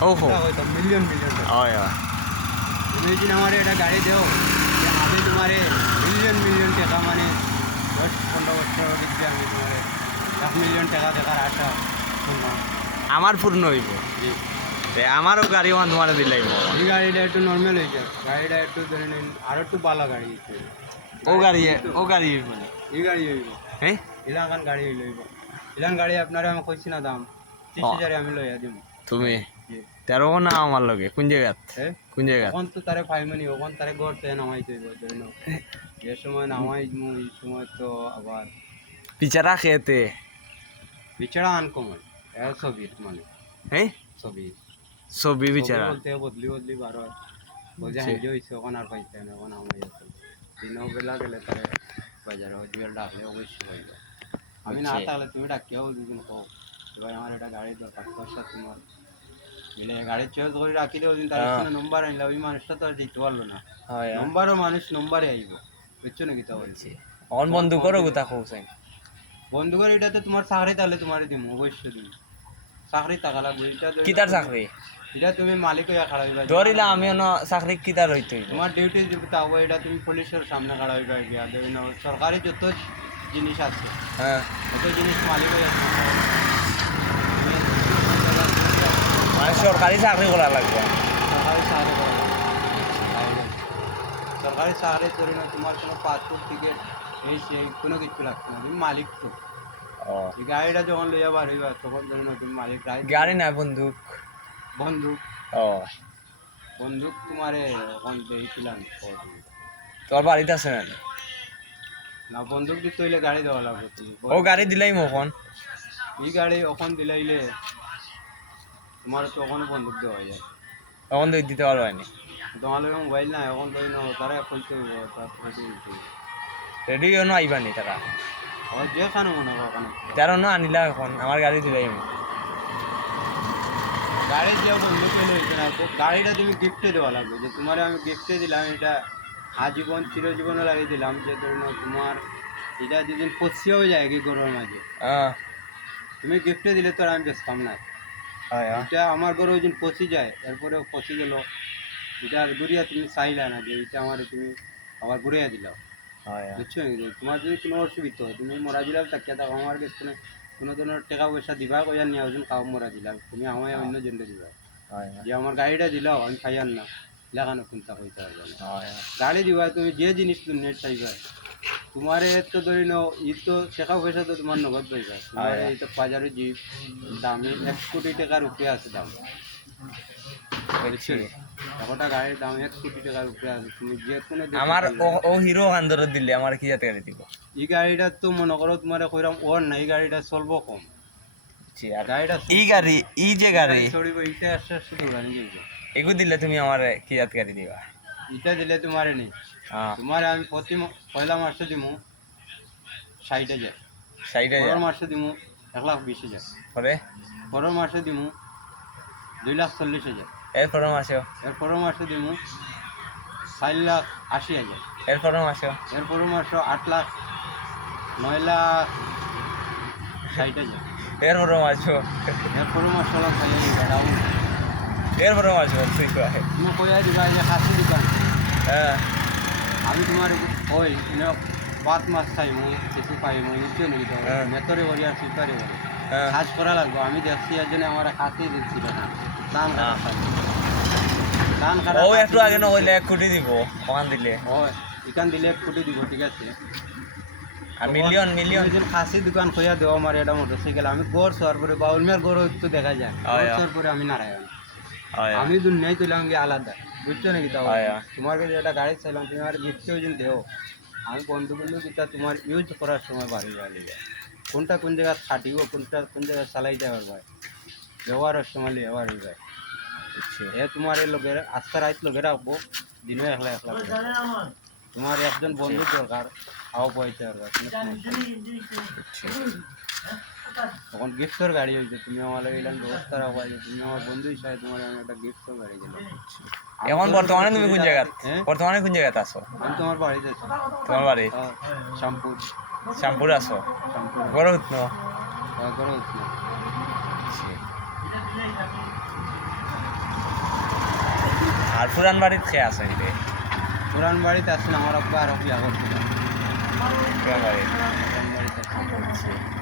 Million million হয় তুমি যদি আমার এটা গাড়ি দেও যে আমি তোমারে মিলিয়ন মিলিয়ন টাকা মানে দশ পনেরো বছর আমি তোমার এক মিলিয়ন টাকা দেখার আশা আমার পূর্ণ হইব জি তে আমারও গাড়ি ওখান তোমার দিলাই এই গাড়িটা একটু নর্মাল হয়ে যায় গাড়িটা একটু ধরে নিন আরও একটু ভালো গাড়ি ও গাড়ি ও গাড়ি হইব এই গাড়ি হইব হ্যাঁ ইলাকান গাড়ি হইব ইলান গাড়ি আপনারা আমি কইছি না দাম ত্রিশ। হাজারে আমি লইয়া দিব তুমি তেরো না আমার লগে? কোন জায়গাত? হ্যাঁ কোন তখন তো তারে ফাইমানি ওখান তারে ঘর থেকে নামাই সময় নামাই এই সময় তো আবার পিচারা খেতে বিছাড়া আনকমন এ ছবি মানে হ্যাঁ ছবি ছবি বিচারা বলতে বদলি বদলি বার হয়। আর পাইতে না ওখানে আমাই দিনও বেলা গেলে তারে বাজারে জুয়েল ডাকলে অবশ্যই আমি না। থাকলে তুমি ডাকিয়াও দুদিন কো এবার আমার এটা গাড়ি দরকার তোমার মিলে গাড়ি চয়েস করে রাখি দেবো দিন তার। নম্বর আনলে ওই মানুষটা তো আর দিতে পারল না। নম্বরও মানুষ নম্বরে আইব। বুঝছ নাকি তা বলছি? অন বন্ধু করো গোটা কৌসাই বন্ধুকর এটা তো তোমার চাকরি তাহলে তোমার দিম অবশ্যই দিম। চাকরি টাকা লাগবে এটা কিতার চাকরি? এটা তুমি মালিক হইয়া খাড়া হইবা। ধরিলা আমি অন চাকরি কিতার হইতে তোমার ডিউটি তাও এটা তুমি পুলিশের সামনে খাড়া হইবা গিয়া। সরকারি যত জিনিস আছে হ্যাঁ। তত জিনিস মালিক হইয়া মানে সরকারি চাকরি করা লাগবে। সরকারি চাকরি করা। সরকারি চাকরি ধরে না তোমার কোনো পাসপোর্ট টিকিট এই সেই কোনো কিছু লাগছে না। তুমি মালিক তো। গাড়িটা যখন লইয়া বার হইবা তখন ধরে না তুমি মালিক গাড়ি গাড়ি না বন্দুক? বন্দুক। ও। বন্দুক তোমারে এখন দিয়েছিলাম তোর বাড়িতে আছে না? না বন্দুক দিতে হইলে গাড়ি দেওয়া লাগবে। ও গাড়ি দিলাই মখন এই গাড়ি ওখান দিলাইলে তোমার তো ওখানে বন্দুক দেওয়া হয়ে যায় তখন তো দিতে পারব না তোমার লোক মোবাইল না এখন তো না তারা খুলতে। রেডি অন্য আইবানি তারা? আমার যেখানে মনে হয় ওখানে তার অন্য আনিলা এখন আমার গাড়ি দিলাই মো গাড়ি দিলেও বন্দুক হইতে না। তো গাড়িটা তুমি গিফটে দেওয়া লাগবে। যে তোমার আমি গিফটে দিলাম এটা আজীবন চিরজীবনও লাগিয়ে দিলাম। যে ধরুন তোমার এটা যেদিন পচিয়েও যায় কি গরুর মাঝে। তুমি গিফটে দিলে তো আর আমি বেচতাম না। এটা আমার গরু ওই দিন পচি যায় এরপরে পচি গেল। এটা ঘুরিয়া তুমি চাইলা না যে এটা আমার তুমি আবার ঘুরিয়া দিলাও। বুঝছ? তোমার যদি কোনো অসুবিধা হয় তুমি মরা দিলাম তাকিয়া থাকো আমার কাছে কোনো কোনো ধরনের টাকা পয়সা দিবা কইয়া নিয়ে ওজন কাউ মরা দিলাম। তুমি আমায় অন্য জনকে দিবা। যে আমার গাড়িটা দিলাও আমি খাইয়ার না। লাগানো পারবে হয় হ্যাঁ। গাড়ি দিবা তুমি যে জিনিস দুনিয়ার চাইবা। তোমার তো ধরি নাও ই তো টাকা পয়সা তো তোমার নগদ পাইবা তোমার হ্যাঁ। এই তো বাজারে যে দামি এক কোটি টাকার উপরে আছে দাম। একটা গাড়ির দাম এক কোটি টাকার উপরে আছে তুমি যে কোনো আমার ও হিরো দিলে আমার কি গাড়ি দিব? এই গাড়িটা তো মনে করো তোমার কইরাম ওর না এই গাড়িটা চলবো কম। গাড়ি যে গাড়ি এগু দিলে তুমি আমার কি জাত গাড়ি দিবা? ইটা দিলে তোমার নেই হ্যাঁ। তোমার আমি প্রতি পয়লা মাসে দিমু ষাট হাজার যা পরের মাসে দিমু এক লাখ বিশ হাজার পরে? পরের মাসে দিমু দুই লাখ চল্লিশ হাজার এর এরপরে মাসেও? এর পরের মাসে দিমু চার লাখ আশি হাজার। এর এরপরে মাসেও? এর পরের মাসে আট লাখ নয় লাখ ষাট হাজার এরপরে মাসেও? এর পরের মাসে হলাম ছয় হাজার ডাউন। এরপরে মাসেও? তুই কয় তুমি কইয়া দিবা যে খাসি দোকান। হ্যাঁ। আমি তোমার ওই পাঁচ মাস খাই মই কিছু পাই মই। মেতরে করি আর সুপারি হ্যাঁ। কাজ করা লাগবে। আমি দেখছি এর জন্য আমার দিচ্ছিল না হ্যাঁ। ধান কাটা ও একটু আগে না হইলে এক কোটি দিব ওখান দিলে। ও এখান দিলে এক কোটি দিব ঠিক আছে? Million million. তুমি যদি খাসি দোকান খোয়া দেওয়া আমার এটা মোটরসাইকেল। আমি গড় শোয়ার পরে বাউল মেয়ের গড় তো দেখা যায়। পরে আমি নারায়ণ। আমি দুনিয়ায় তুলাম আলাদা। বুঝছ নাকি তাও? হয়, হয়। তোমার কাছে একটা গাড়ি চাইলাম তুমি আমার গিফটে ওই দেও আমি বন্ধু বন্ধু কিতা তোমার ইউজ করার সময় বাড়ি যাবে কোনটা কোন জায়গায় খাটিব কোনটা কোন জায়গায় চালাইতে পারবে ব্যবহারের সময় ব্যবহার হয়ে যায় এ তোমার এই লোকের আজকে রাত লোকের রাখব দিনে একলা একলা তোমার একজন বন্ধু দরকার আও পয়সা দরকার। তখন গিফটের গাড়ি হয়েছে। তুমি আমার এলাম রাখবা যে তুমি আমার বন্ধু হিসাবে তোমার আমি একটা গিফটের গাড়ি দিলাম এখন বর্তমানে তুমি কোন জায়গাত হ্যাঁ? বর্তমানে কোন জায়গাত আছো? আমি তোমার বাড়িতে আছি। তোমার বাড়ি? শ্যামপুর। শ্যামপুর গড় উঠনো হ্যাঁ, আর পুরান বাড়িত খেয়ে আছে পুরান বাড়িতে আসছেন আমার আব্বা আর বিয়া পুরান বাড়ি পুরান বাড়িতে।